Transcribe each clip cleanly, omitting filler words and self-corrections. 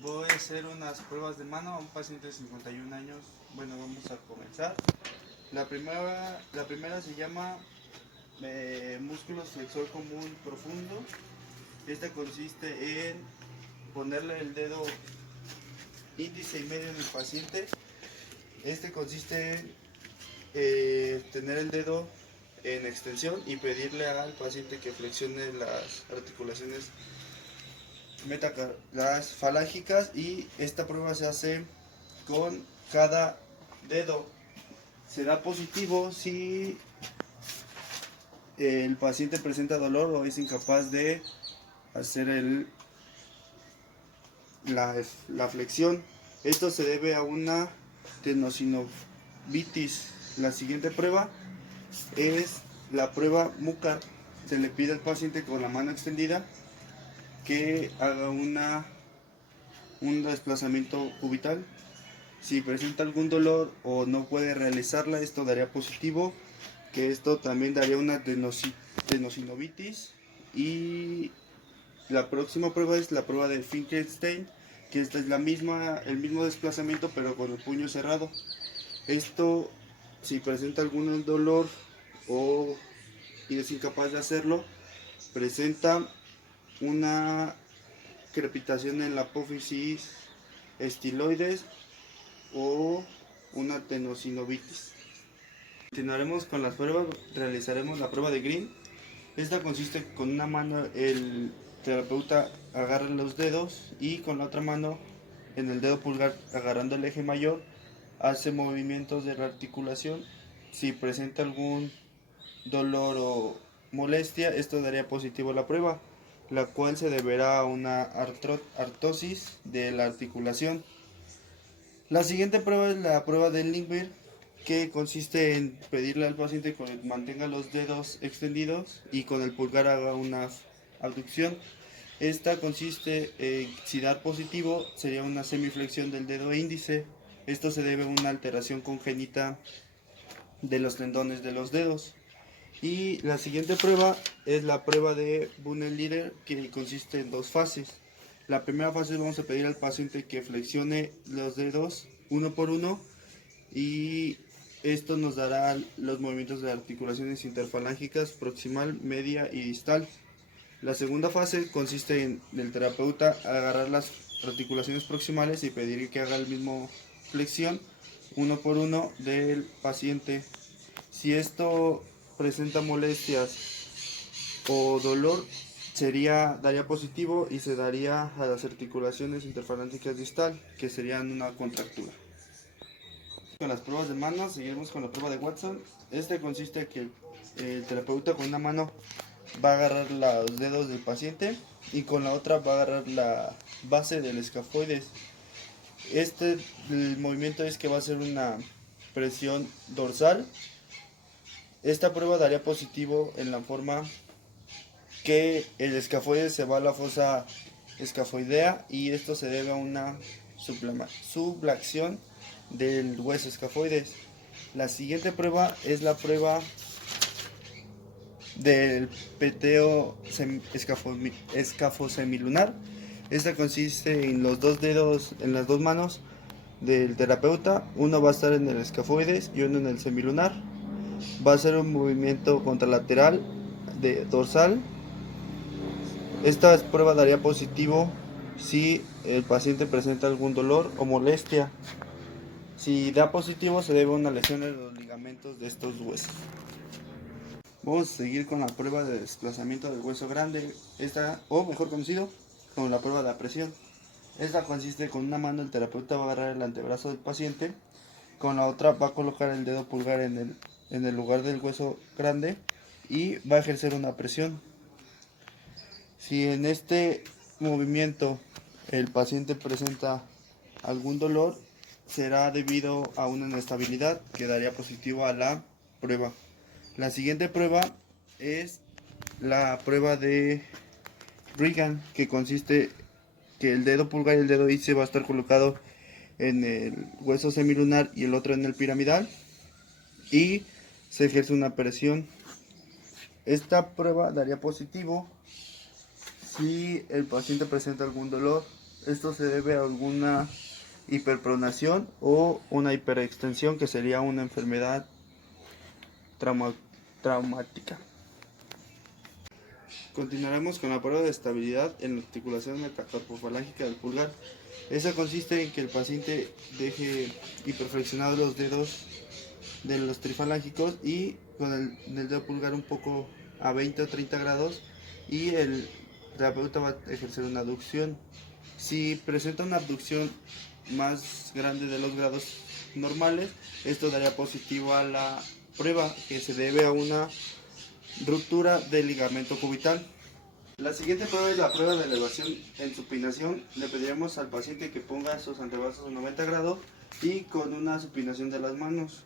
Voy a hacer unas pruebas de mano a un paciente de 51 años. Bueno, vamos a comenzar. La primera se llama músculo flexor común profundo. Esta consiste en ponerle el dedo índice y medio en el paciente. Este consiste en tener el dedo en extensión y pedirle al paciente que flexione las articulaciones las falángicas, y esta prueba se hace con cada dedo. Se da positivo si el paciente presenta dolor o es incapaz de hacer la flexión. Esto se debe a una tendinocinovitis. La siguiente prueba es la prueba MUCAR. Se le pide al paciente con la mano extendida que haga un desplazamiento cubital. Si presenta algún dolor o no puede realizarla, esto daría positivo, que esto también daría una tendinocinovitis. Y la próxima prueba es la prueba de Finkelstein, que esta es el mismo desplazamiento pero con el puño cerrado. Esto, si presenta algún dolor y es incapaz de hacerlo, presenta una crepitación en la apófisis estiloides o una tendinocinovitis. Continuaremos con las pruebas. Realizaremos la prueba de Green. Esta consiste con una mano el terapeuta agarra los dedos y con la otra mano en el dedo pulgar agarrando el eje mayor hace movimientos de la articulación. Si presenta algún dolor o molestia, esto daría positivo a la prueba, la cual se deberá a una artrosis de la articulación. La siguiente prueba es la prueba del Lindbergh, que consiste en pedirle al paciente que mantenga los dedos extendidos y con el pulgar haga una abducción. Esta consiste en, si dar positivo, sería una semiflexión del dedo índice. Esto se debe a una alteración congénita de los tendones de los dedos. Y la siguiente prueba es la prueba de Bunel-Leder, que consiste en dos fases. La primera fase vamos a pedir al paciente que flexione los dedos uno por uno, y esto nos dará los movimientos de articulaciones interfalángicas proximal, media y distal. La segunda fase consiste en el terapeuta agarrar las articulaciones proximales y pedir que haga el mismo flexión uno por uno del paciente. Si esto presenta molestias o dolor, daría positivo y se daría a las articulaciones interfalángicas distal, que serían una contractura. Con las pruebas de manos, seguiremos con la prueba de Watson. Este consiste en que el terapeuta con una mano va a agarrar los dedos del paciente y con la otra va a agarrar la base del escafoides. El movimiento es que va a ser una presión dorsal. Esta prueba daría positivo en la forma que el escafoides se va a la fosa escafoidea, y esto se debe a una subluxación del hueso escafoides. La siguiente prueba es la prueba del peteo escafosemilunar. Esta consiste en los dos dedos en las dos manos del terapeuta. Uno va a estar en el escafoides y uno en el semilunar. Va a ser un movimiento contralateral dorsal. Esta prueba daría positivo si el paciente presenta algún dolor o molestia. Si da positivo, se debe a una lesión en los ligamentos de estos huesos. Vamos a seguir con la prueba de desplazamiento del hueso grande, o mejor conocido como la prueba de la presión. Esta consiste con una mano el terapeuta va a agarrar el antebrazo del paciente, con la otra va a colocar el dedo pulgar en el lugar del hueso grande y va a ejercer una presión. Si en este movimiento el paciente presenta algún dolor, será debido a una inestabilidad que daría positivo a la prueba. La siguiente prueba es la prueba de Regan, que consiste que el dedo pulgar y el dedo índice va a estar colocado en el hueso semilunar y el otro en el piramidal, y se ejerce una presión. Esta prueba daría positivo si el paciente presenta algún dolor Esto se debe a alguna hiperpronación o una hiperextensión, que sería una enfermedad traumática. Continuaremos con la prueba de estabilidad en la articulación metacarpofalángica del pulgar. Esa consiste en que el paciente deje hiperflexionados los dedos de los trifalángicos y con el dedo pulgar un poco a 20 o 30 grados, y el terapeuta va a ejercer una abducción. Si presenta una abducción más grande de los grados normales, esto daría positivo a la prueba, que se debe a una ruptura del ligamento cubital. La siguiente prueba es la prueba de elevación en supinación. Le pediremos al paciente que ponga sus antebrazos a 90 grados y con una supinación de las manos.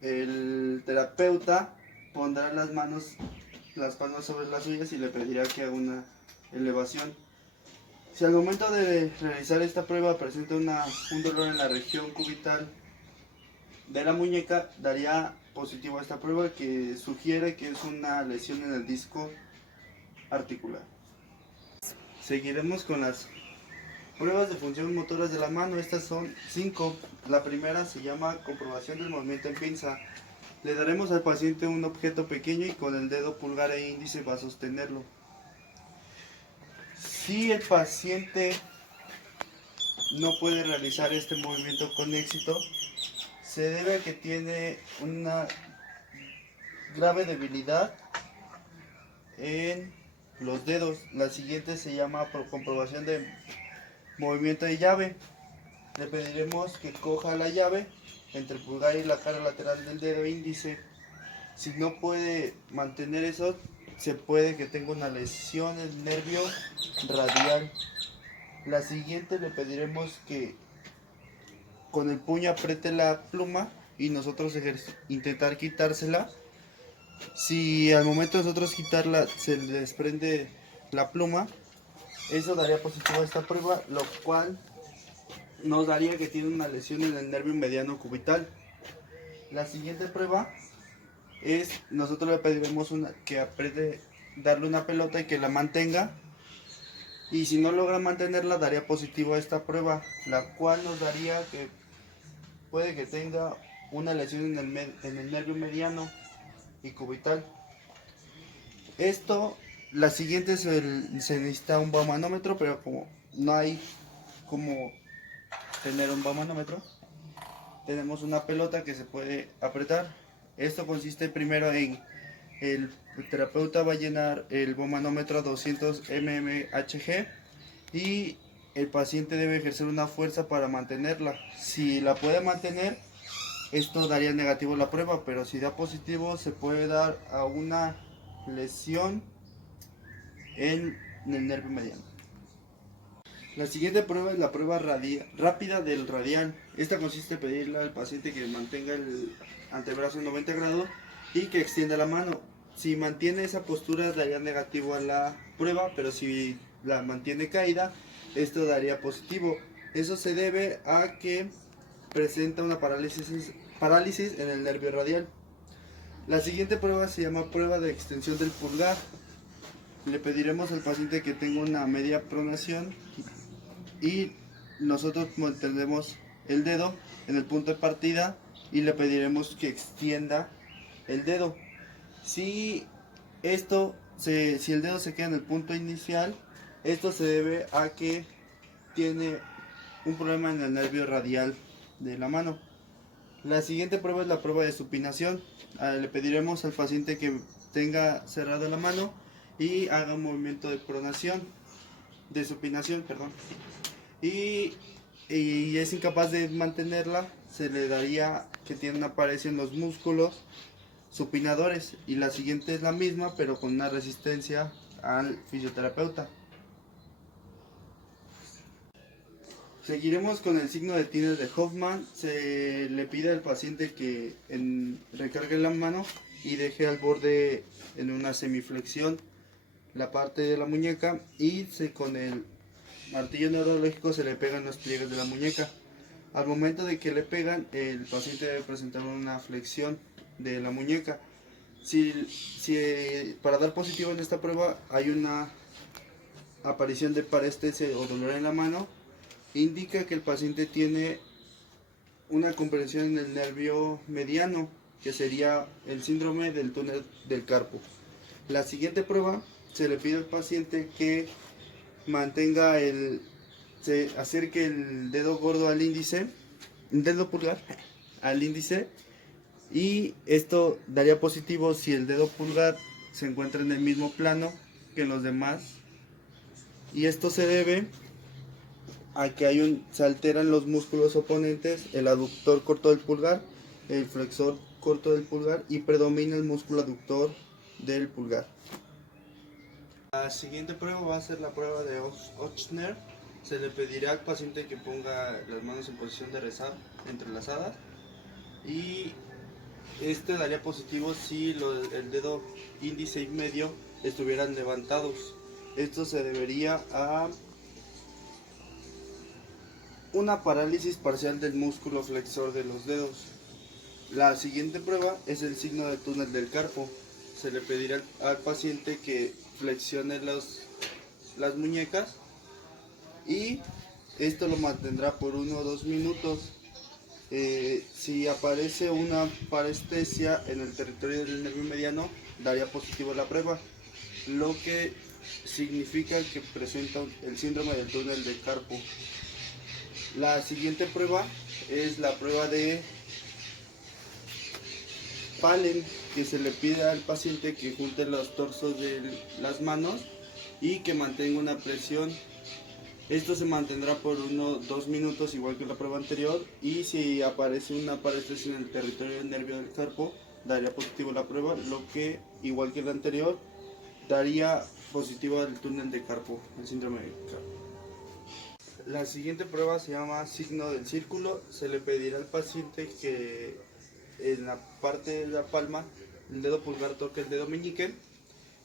El terapeuta pondrá las palmas sobre las suyas y le pedirá que haga una elevación. Si al momento de realizar esta prueba presenta un dolor en la región cubital de la muñeca, daría positivo a esta prueba, que sugiere que es una lesión en el disco articular. Seguiremos con las pruebas de función motoras de la mano. Estas son 5. La primera se llama comprobación del movimiento en pinza. Le daremos al paciente un objeto pequeño y con el dedo pulgar e índice va a sostenerlo. Si el paciente no puede realizar este movimiento con éxito, se debe a que tiene una grave debilidad en los dedos. La siguiente se llama comprobación de movimiento de llave. Le pediremos que coja la llave entre el pulgar y la cara lateral del dedo índice. Si no puede mantener eso, se puede que tenga una lesión en el nervio radial. La siguiente le pediremos que con el puño apriete la pluma y nosotros intentar quitársela. Si al momento de nosotros quitarla se le desprende la pluma, eso daría positivo a esta prueba, lo cual nos daría que tiene una lesión en el nervio mediano cubital. La siguiente prueba es, nosotros le pediremos que apriete, darle una pelota y que la mantenga, y si no logra mantenerla daría positivo a esta prueba, la cual nos daría que puede que tenga una lesión en el nervio mediano y cubital. La siguiente se necesita un baumanómetro, pero como no hay como tener un baumanómetro, tenemos una pelota que se puede apretar. Esto consiste primero en el terapeuta va a llenar el baumanómetro a 200 mmHg y el paciente debe ejercer una fuerza para mantenerla. Si la puede mantener, esto daría negativo la prueba, pero si da positivo se puede dar a una lesión en el nervio mediano. La siguiente prueba es la prueba rápida del radial. Esta consiste en pedirle al paciente que mantenga el antebrazo en 90 grados y que extienda la mano. Si mantiene esa postura daría negativo a la prueba, pero si la mantiene caída, esto daría positivo. Eso se debe a que presenta una parálisis en el nervio radial. La siguiente prueba se llama prueba de extensión del pulgar. Le pediremos al paciente que tenga una media pronación y nosotros mantendremos el dedo en el punto de partida y le pediremos que extienda el dedo. Si el dedo se queda en el punto inicial, esto se debe a que tiene un problema en el nervio radial de la mano. La siguiente prueba es la prueba de supinación. Le pediremos al paciente que tenga cerrada la mano y haga un movimiento de supinación, y es incapaz de mantenerla, se le daría que tiene una pareja en los músculos supinadores, y la siguiente es la misma pero con una resistencia al fisioterapeuta. Seguiremos con el signo de Tiner de Hoffman. Se le pide al paciente que recargue la mano y deje al borde en una semiflexión la parte de la muñeca, y con el martillo neurológico se le pegan los pliegues de la muñeca. Al momento de que le pegan, el paciente debe presentar una flexión de la muñeca. Para dar positivo en esta prueba hay una aparición de parestesia o dolor en la mano, indica que el paciente tiene una compresión en el nervio mediano, que sería el síndrome del túnel del carpo. La siguiente prueba se le pide al paciente que mantenga se acerque el dedo gordo al índice, el dedo pulgar al índice, y esto daría positivo si el dedo pulgar se encuentra en el mismo plano que los demás, y esto se debe a que se alteran los músculos oponentes, el aductor corto del pulgar, el flexor corto del pulgar, y predomina el músculo aductor del pulgar. La siguiente prueba va a ser la prueba de Ochsner. Se le pedirá al paciente que ponga las manos en posición de rezar entrelazadas, y este daría positivo si el dedo índice y medio estuvieran levantados. Esto se debería a una parálisis parcial del músculo flexor de los dedos. La siguiente prueba es el signo del túnel del carpo. Se le pedirá al paciente que flexione las muñecas, y esto lo mantendrá por 1 o 2 minutos. Si aparece una parestesia en el territorio del nervio mediano, daría positivo la prueba, lo que significa que presenta el síndrome del túnel del carpo. La siguiente prueba es la prueba de Palen, que se le pide al paciente que junte los torsos de las manos y que mantenga una presión. Esto se mantendrá por 1 o 2 minutos, igual que la prueba anterior, y si aparece una parestesia en el territorio del nervio del carpo, daría positivo la prueba, lo que, igual que la anterior, daría positivo el túnel de carpo, el síndrome de carpo. La siguiente prueba se llama signo del círculo. Se le pedirá al paciente que en la parte de la palma el dedo pulgar toque el dedo meñique,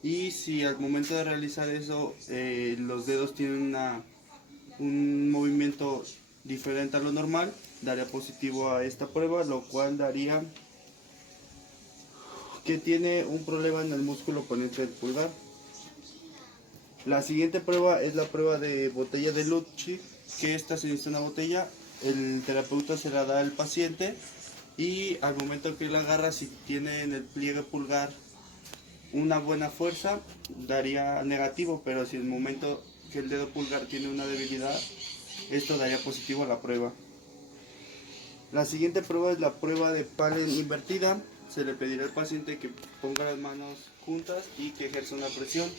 y si al momento de realizar eso los dedos tienen un movimiento diferente a lo normal, daría positivo a esta prueba, lo cual daría que tiene un problema en el músculo oponente del pulgar. La siguiente prueba es la prueba de botella de Lutschig, que esta se necesita una botella, el terapeuta se la da al paciente, y al momento que la agarra, si tiene en el pliegue pulgar una buena fuerza, daría negativo, pero si en el momento que el dedo pulgar tiene una debilidad, esto daría positivo a la prueba. La siguiente prueba es la prueba de Palen invertida. Se le pedirá al paciente que ponga las manos juntas y que ejerza una presión.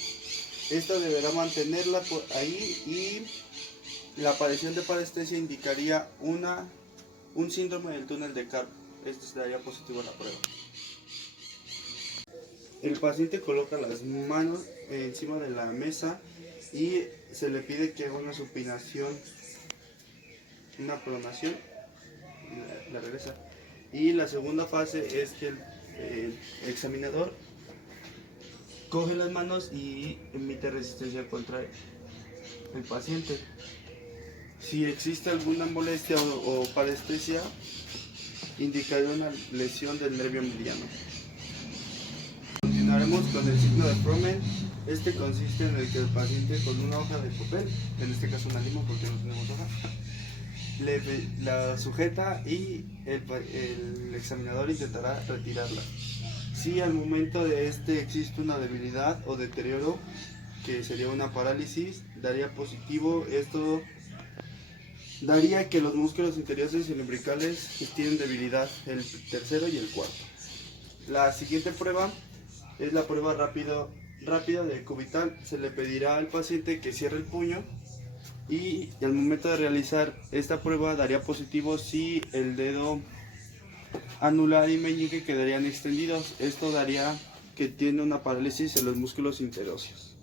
Esta deberá mantenerla por ahí, y la aparición de parestesia indicaría un síndrome del túnel de carpo. Esto se daría positivo a la prueba. El paciente coloca las manos encima de la mesa y se le pide que haga una supinación, una pronación, la regresa. Y la segunda fase es que el examinador coge las manos y emite resistencia contra el paciente. Si existe alguna molestia o parestesia, indicaría una lesión del nervio mediano. Continuaremos con el signo de Frommel. Este consiste en el que el paciente, con una hoja de papel, en este caso una lima porque no tenemos hoja, la sujeta, y el examinador intentará retirarla. Si al momento de existe una debilidad o deterioro, que sería una parálisis, daría positivo. Esto daría que los músculos interiores y lumbricales tienen debilidad, el tercero y el cuarto. La siguiente prueba es la prueba rápida de cubital. Se le pedirá al paciente que cierre el puño, y al momento de realizar esta prueba daría positivo si el dedo anular y meñique quedarían extendidos. Esto daría que tiene una parálisis en los músculos interóseos.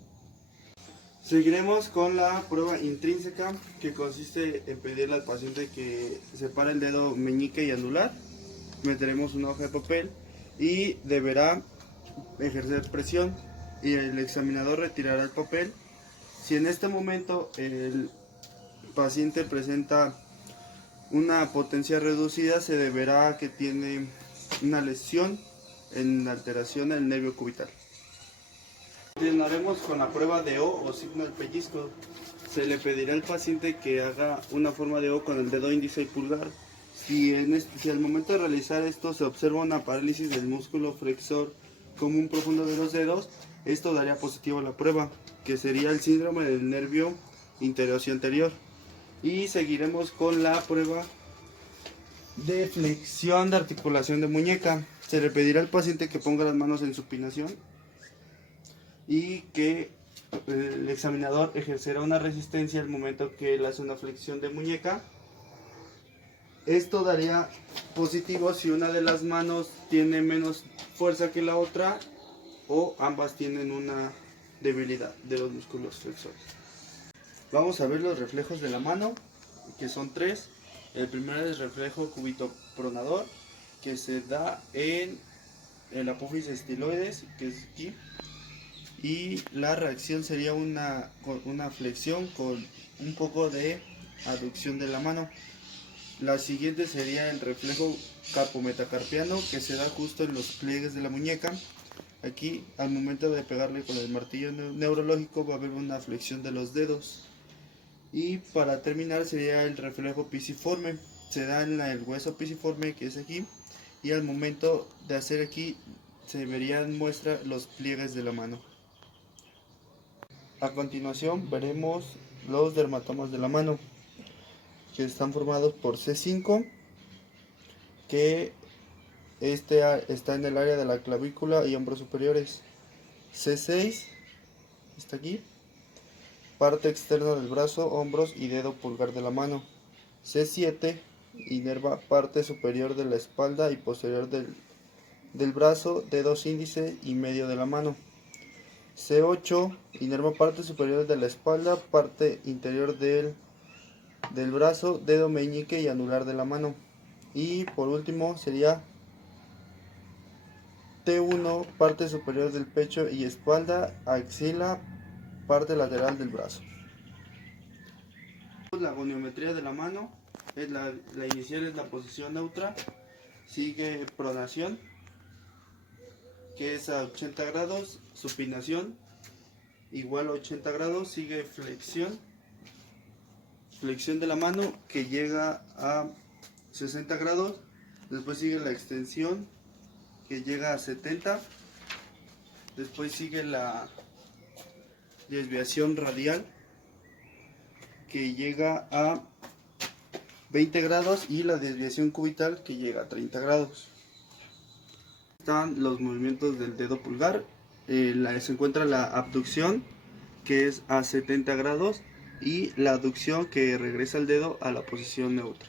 Seguiremos con la prueba intrínseca, que consiste en pedirle al paciente que separe el dedo meñique y anular. Meteremos una hoja de papel y deberá ejercer presión, y el examinador retirará el papel. Si en este momento el paciente presenta una potencia reducida, se deberá a que tiene una lesión en alteración del nervio cubital. Continuaremos con la prueba de O signo del pellizco. Se le pedirá al paciente que haga una forma de O con el dedo índice y pulgar. Si al momento de realizar esto se observa una parálisis del músculo flexor común profundo de los dedos, esto daría positivo a la prueba, que sería el síndrome del nervio interoseo anterior. Y seguiremos con la prueba de flexión de articulación de muñeca. Se le pedirá al paciente que ponga las manos en supinación y que el examinador ejercerá una resistencia al momento que él hace una flexión de muñeca. Esto daría positivo si una de las manos tiene menos fuerza que la otra o ambas tienen una debilidad de los músculos flexores. Vamos a ver los reflejos de la mano, que son tres. El primero es el reflejo cúbito-pronador, que se da en el apófisis estiloides, que es aquí. Y la reacción sería una flexión con un poco de aducción de la mano. La siguiente sería el reflejo carpometacarpiano, que se da justo en los pliegues de la muñeca. Aquí, al momento de pegarle con el martillo neurológico, va a haber una flexión de los dedos. Y para terminar sería el reflejo pisiforme. Se da en el hueso pisiforme, que es aquí, y al momento de hacer aquí se verían muestra los pliegues de la mano. A continuación veremos los dermatomas de la mano, que están formados por C5, que está en el área de la clavícula y hombros superiores. C6 está aquí, parte externa del brazo, hombros y dedo pulgar de la mano. C7 inerva parte superior de la espalda y posterior del brazo, dedos índice y medio de la mano. C8 inerva parte superior de la espalda, parte interior del brazo, dedo meñique y anular de la mano. Y por último sería T1, parte superior del pecho y espalda, axila, parte lateral del brazo. La goniometría de la mano, la inicial es la posición neutra, sigue pronación, que es a 80 grados, supinación, igual a 80 grados, sigue flexión de la mano que llega a 60 grados, después sigue la extensión que llega a 70, después sigue la desviación radial que llega a 20 grados y la desviación cubital que llega a 30 grados. Están los movimientos del dedo pulgar, se encuentra la abducción que es a 70 grados y la aducción que regresa el dedo a la posición neutra.